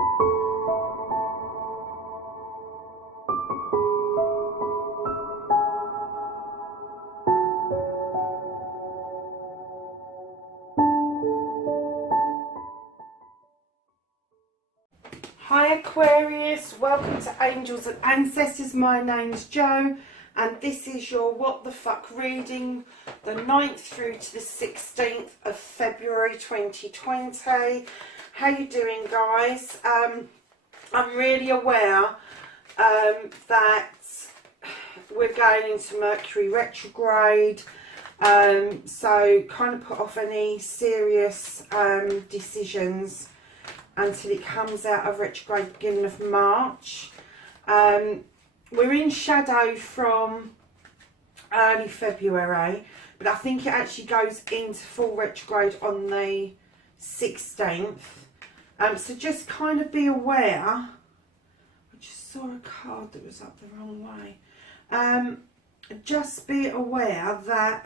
Hi Aquarius, welcome to Angels and Ancestors. My name's Jo and this is your what the fuck reading, the 9th through to the 16th of February 2020. How you doing, guys? I'm really aware that we're going into Mercury retrograde, so kind of put off any serious decisions until it comes out of retrograde beginning of March. We're in shadow from early February, but I think it actually goes into full retrograde on the 16th. So just kind of be aware. I just saw a card that was up the wrong way. Just be aware that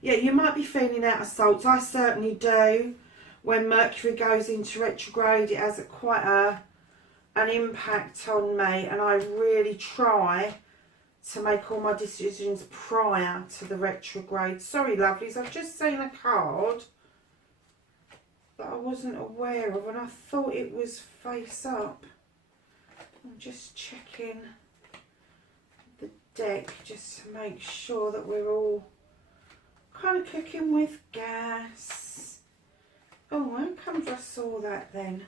yeah, you might be feeling out of sorts. I certainly do. When Mercury goes into retrograde, it has quite an impact on me, and I really try to make all my decisions prior to the retrograde. Sorry, lovelies, I've just seen a card that I wasn't aware of, and I thought it was face up. I'm just checking the deck just to make sure that we're all kind of cooking with gas. Oh, how come I saw that then?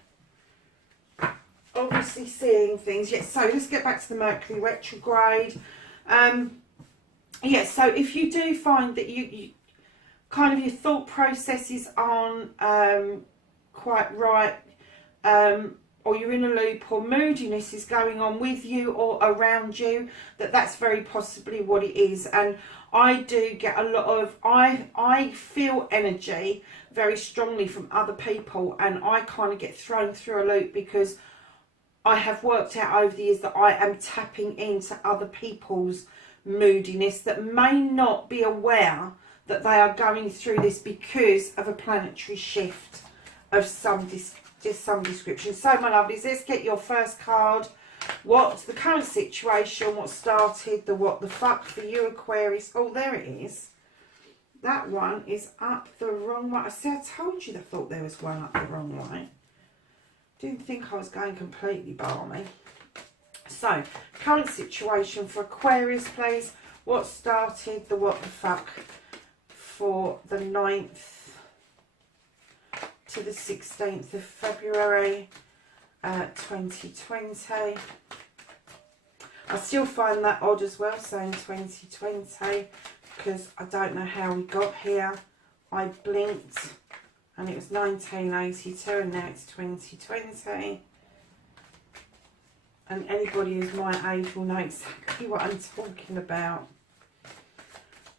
Obviously seeing things. Yes, so let's get back to the Mercury retrograde. Yeah, so if you do find that you kind of your thought processes aren't quite right, or you're in a loop, or moodiness is going on with you or around you, that's very possibly what it is. And I do get a lot of, I feel energy very strongly from other people, and I kind of get thrown through a loop because I have worked out over the years that I am tapping into other people's moodiness that may not be aware that they are going through this because of a planetary shift of some description. So my lovelies, let's get your first card. What's the current situation? What started the what the fuck for you, Aquarius? Oh, there it is. That one is up the wrong way. I see, I told you I thought there was one up the wrong way. Didn't think I was going completely balmy. So, current situation for Aquarius, please. What started the what the fuck for the 9th to the 16th of February 2020. I still find that odd as well, saying 2020, because I don't know how we got here. I blinked and it was 1982 and now it's 2020. And anybody who's my age will know exactly what I'm talking about.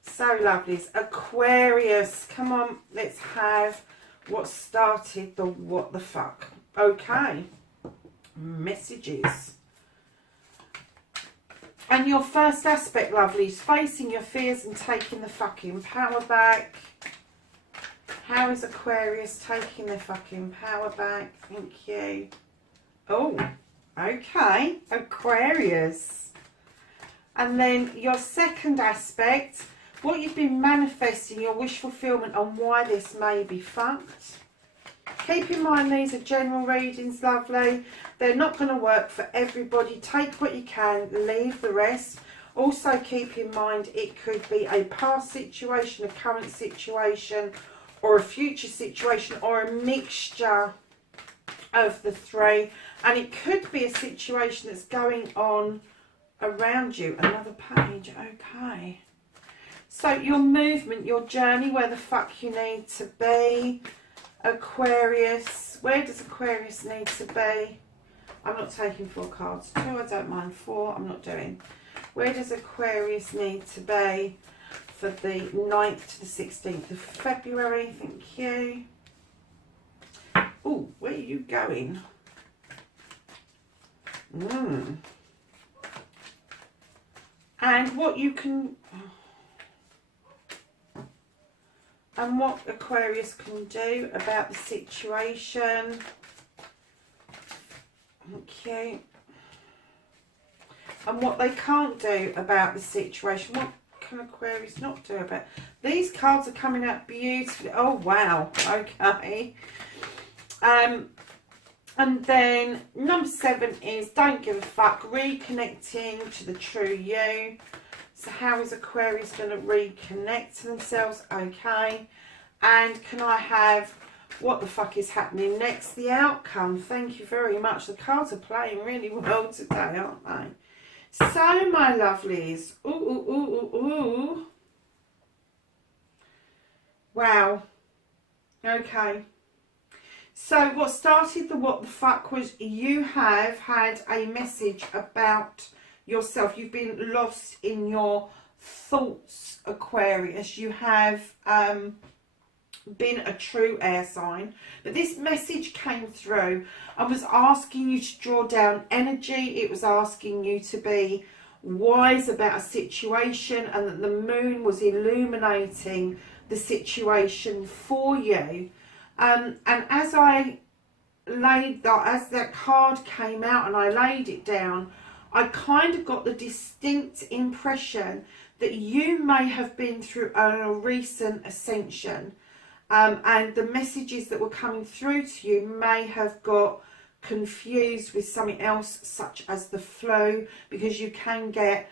So lovelies, Aquarius, come on, let's have what started the what the fuck. Okay, messages. And your first aspect, lovelies, facing your fears and taking the fucking power back. How is Aquarius taking the fucking power back? Thank you. Oh, okay, Aquarius. And then your second aspect, what you've been manifesting, your wish fulfillment, and why this may be fucked. Keep in mind these are general readings, lovely. They're not going to work for everybody. Take what you can, leave the rest. Also keep in mind it could be a past situation, a current situation, or a future situation, or a mixture of the three. And it could be a situation that's going on around you. Another page, okay. So your movement, your journey, where the fuck you need to be. Aquarius, where does Aquarius need to be? I'm not taking 4 cards. 2, I don't mind. 4, I'm not doing. Where does Aquarius need to be for the 9th to the 16th of February? Thank you. Oh, where are you going? And what you can... and what Aquarius can do about the situation. Okay. And what they can't do about the situation. What can Aquarius not do about it? These cards are coming out beautifully. Oh, wow. Okay. And then number 7 is don't give a fuck, reconnecting to the true you. So how is Aquarius going to reconnect to themselves? Okay. And can I have what the fuck is happening next? The outcome. Thank you very much. The cards are playing really well today, aren't they? So, my lovelies. Ooh, ooh, ooh, ooh, ooh. Wow. Okay. So what started the what the fuck was you have had a message about yourself. You've been lost in your thoughts, Aquarius. You have been a true air sign. But this message came through and was asking you to draw down energy. It was asking you to be wise about a situation, and that the moon was illuminating the situation for you. And as I laid that, as that card came out and I laid it down, I kind of got the distinct impression that you may have been through a recent ascension, and the messages that were coming through to you may have got confused with something else, such as the flu, because you can get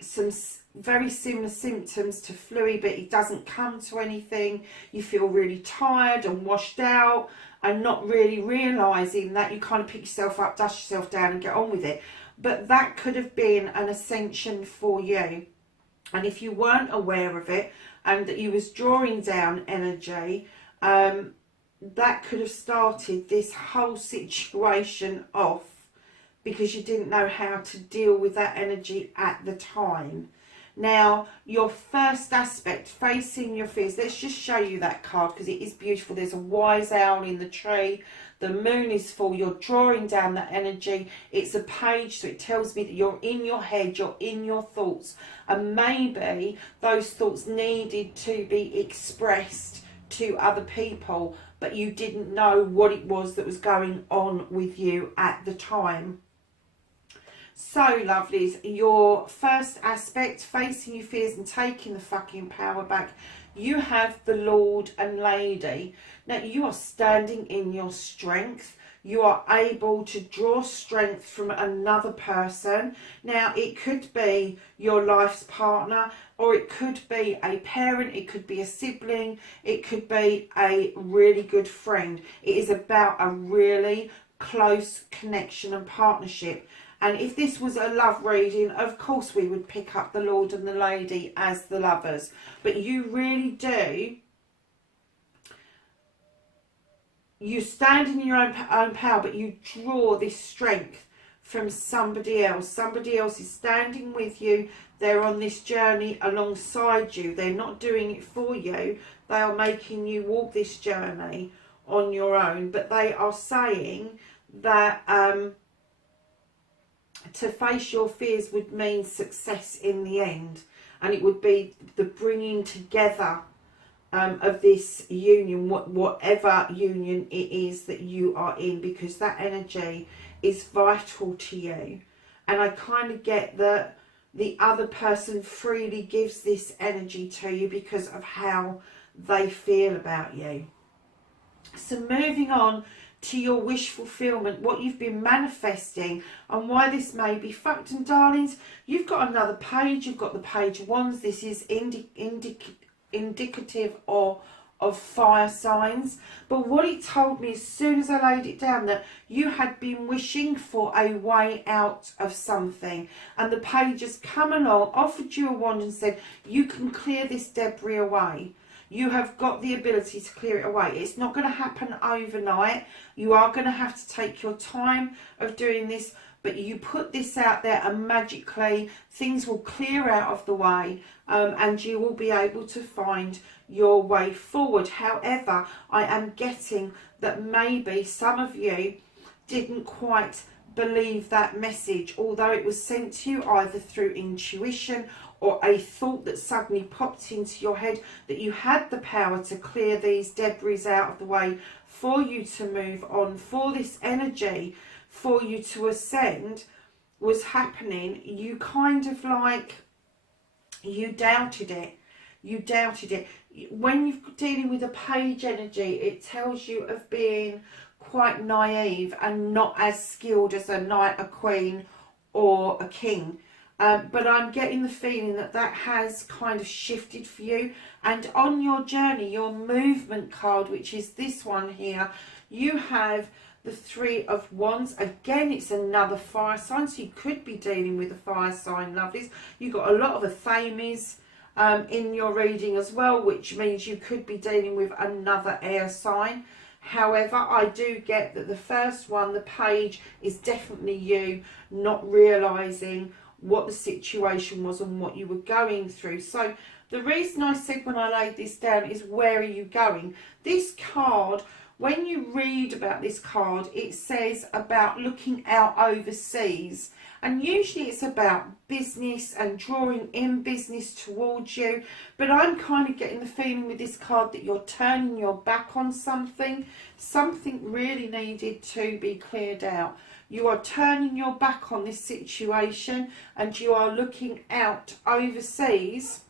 some very similar symptoms to flu, but it doesn't come to anything. You feel really tired and washed out and not really realising that. You kind of pick yourself up, dust yourself down and get on with it. But that could have been an ascension for you. And if you weren't aware of it and that you was drawing down energy, that could have started this whole situation off because you didn't know how to deal with that energy at the time. Now, your first aspect, facing your fears. Let's just show you that card because it is beautiful. There's a wise owl in the tree. The moon is full. You're drawing down that energy. It's a page, so it tells me that you're in your head, you're in your thoughts. And maybe those thoughts needed to be expressed to other people, but you didn't know what it was that was going on with you at the time. So, lovelies, your first aspect, facing your fears and taking the fucking power back. You have the Lord and Lady. Now, you are standing in your strength. You are able to draw strength from another person. Now, it could be your life's partner, or it could be a parent, it could be a sibling, it could be a really good friend. It is about a really close connection and partnership. And if this was a love reading, of course we would pick up the Lord and the Lady as the lovers. But you really do. You stand in your own power, but you draw this strength from somebody else. Somebody else is standing with you. They're on this journey alongside you. They're not doing it for you. They are making you walk this journey on your own. But they are saying that to face your fears would mean success in the end, and it would be the bringing together of this union, whatever union it is that you are in, because that energy is vital to you. And I kind of get that the other person freely gives this energy to you because of how they feel about you. So moving on to your wish fulfillment, what you've been manifesting and why this may be fact. And darlings, you've got another page. You've got the Page of Wands. This is indicative of fire signs. But what it told me as soon as I laid it down, that you had been wishing for a way out of something, and the page has come along, offered you a wand and said, you can clear this debris away. You have got the ability to clear it away. It's not going to happen overnight. You are going to have to take your time of doing this, but you put this out there and magically things will clear out of the way, and you will be able to find your way forward. However, I am getting that maybe some of you didn't quite believe that message, although it was sent to you either through intuition or a thought that suddenly popped into your head, that you had the power to clear these debris out of the way for you to move on, for this energy, for you to ascend, was happening, you kind of like, you doubted it. You doubted it. When you're dealing with a page energy, it tells you of being quite naive and not as skilled as a knight, a queen, or a king. But I'm getting the feeling that that has kind of shifted for you. And on your journey, your movement card, which is this one here, you have the Three of Wands. Again, it's another fire sign, so you could be dealing with a fire sign, lovelies. You've got a lot of Athames in your reading as well, which means you could be dealing with another air sign. However, I do get that the first one, the page, is definitely you not realising what the situation was and what you were going through. So the reason I said when I laid this down is, where are you going? This card, when you read about this card, it says about looking out overseas. And usually it's about business and drawing in business towards you. But I'm kind of getting the feeling with this card that you're turning your back on something. Something really needed to be cleared out. You are turning your back on this situation and you are looking out overseas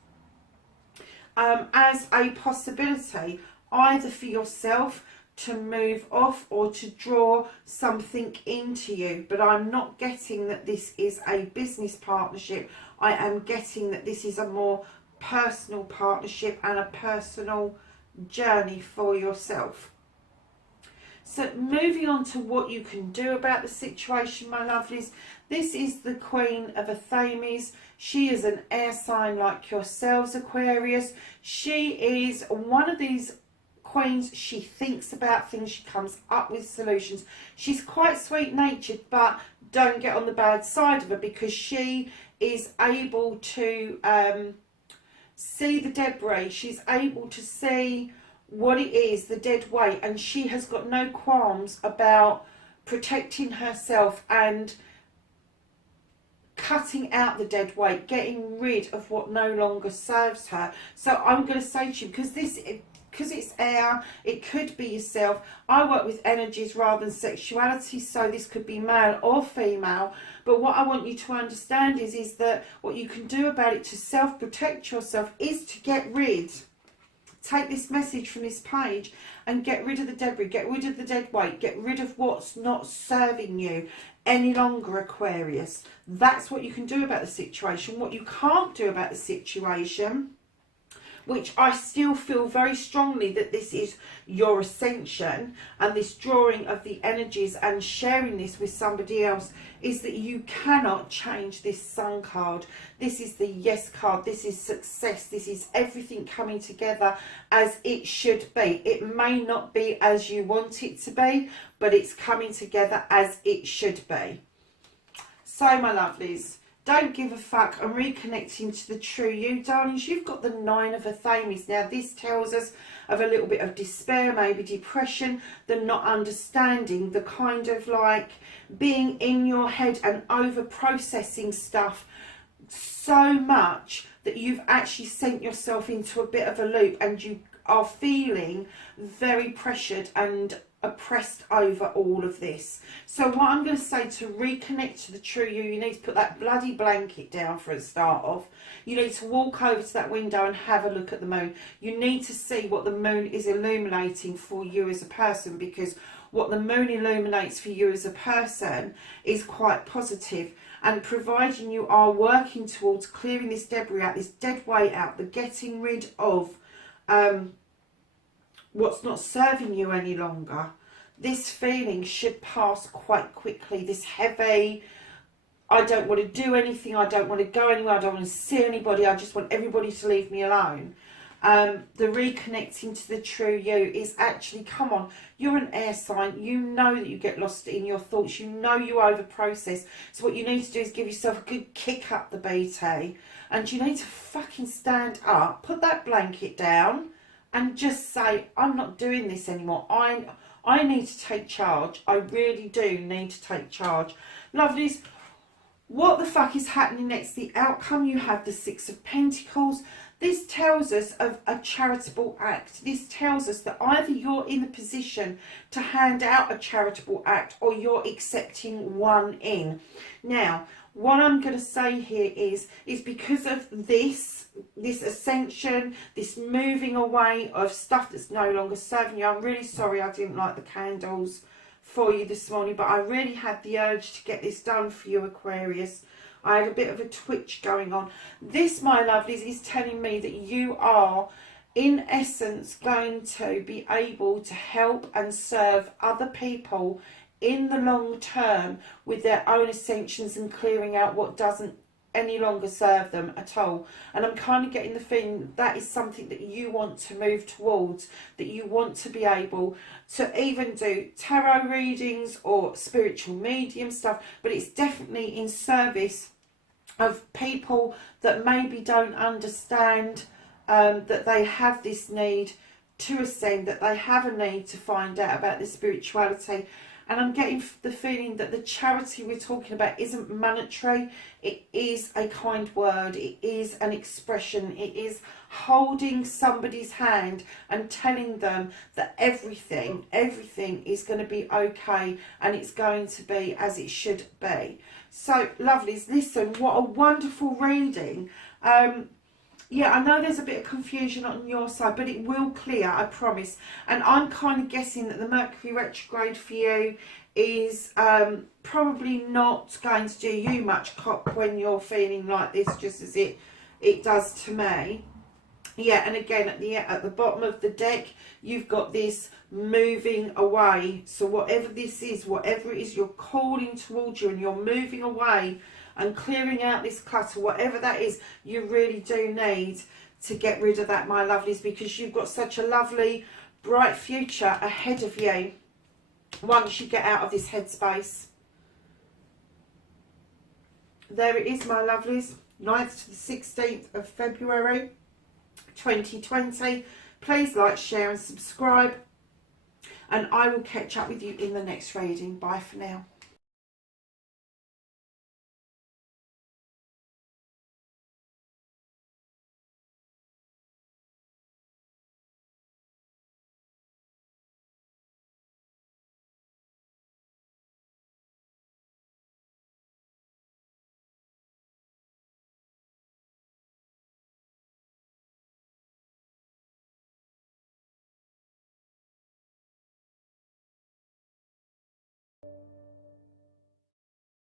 as a possibility, either for yourself to move off or to draw something into you. But I'm not getting that this is a business partnership. I am getting that this is a more personal partnership and a personal journey for yourself. So moving on to what you can do about the situation, my lovelies. This is the Queen of Athames. She is an air sign like yourselves, Aquarius. She is one of these queens. She thinks about things. She comes up with solutions. She's quite sweet-natured, but don't get on the bad side of her, because she is able to see the debris. She's able to see what it is, the dead weight, and she has got no qualms about protecting herself and cutting out the dead weight, getting rid of what no longer serves her. So I'm going to say to you, because it's air, it could be yourself. I work with energies rather than sexuality, so this could be male or female. But what I want you to understand is that what you can do about it to self-protect yourself is to get rid. Take this message from this page and get rid of the debris, get rid of the dead weight, get rid of what's not serving you any longer, Aquarius. That's what you can do about the situation. What you can't do about the situation, which I still feel very strongly that this is your ascension and this drawing of the energies and sharing this with somebody else, is that you cannot change this Sun card. This is the yes card. This is success. This is everything coming together as it should be. It may not be as you want it to be, but it's coming together as it should be. So, my lovelies, don't give a fuck and reconnecting to the true you, darlings. You've got the Nine of Athames. Now, this tells us of a little bit of despair, maybe depression, the not understanding, the kind of like being in your head and over processing stuff so much that you've actually sent yourself into a bit of a loop and you are feeling very pressured and oppressed over all of this. So what I'm going to say, to reconnect to the true you, you need to put that bloody blanket down for a start off. You need to walk over to that window and have a look at the moon. You need to see what the moon is illuminating for you as a person, because what the moon illuminates for you as a person is quite positive. And providing you are working towards clearing this debris out, this dead weight out, the getting rid of what's not serving you any longer, this feeling should pass quite quickly. This heavy, I don't want to do anything, I don't want to go anywhere, I don't want to see anybody, I just want everybody to leave me alone. The reconnecting to the true you is actually, come on, you're an air sign, you know that you get lost in your thoughts, you know you over process. So what you need to do is give yourself a good kick up the BT, and you need to fucking stand up, put that blanket down, and just say, I'm not doing this anymore. I need to take charge. I really do need to take charge. Lovelies, What the fuck is happening next? The outcome, you have the Six of Pentacles. This tells us of a charitable act. This tells us that either you're in a position to hand out a charitable act or you're accepting one in. Now, what I'm going to say here is because of this ascension, this moving away of stuff that's no longer serving you. I'm really sorry I didn't light the candles for you this morning, but I really had the urge to get this done for you, Aquarius. I had a bit of a twitch going on. This, my lovelies, is telling me that you are, in essence, going to be able to help and serve other people in the long term with their own ascensions and clearing out what doesn't any longer serve them at all. And I'm kind of getting the feeling that is something that you want to move towards, that you want to be able to even do tarot readings or spiritual medium stuff, but it's definitely in service of people that maybe don't understand that they have this need to ascend, that they have a need to find out about the spirituality. And I'm getting the feeling that the charity we're talking about isn't monetary. It is a kind word. It is an expression. It is holding somebody's hand and telling them that everything is going to be okay and it's going to be as it should be. So, lovelies, listen, what a wonderful reading. Yeah, I know there's a bit of confusion on your side, but it will clear, I promise. And I'm kind of guessing that the Mercury retrograde for you is probably not going to do you much cop when you're feeling like this, just as it does to me. Yeah, and again, at the bottom of the deck, you've got this moving away. So whatever this is, whatever it is you're calling towards you and you're moving away and clearing out this clutter, whatever that is, you really do need to get rid of that, my lovelies, because you've got such a lovely, bright future ahead of you once you get out of this headspace. There it is, my lovelies, 9th to the 16th of February 2020. Please like, share and subscribe, and I will catch up with you in the next reading. Bye for now.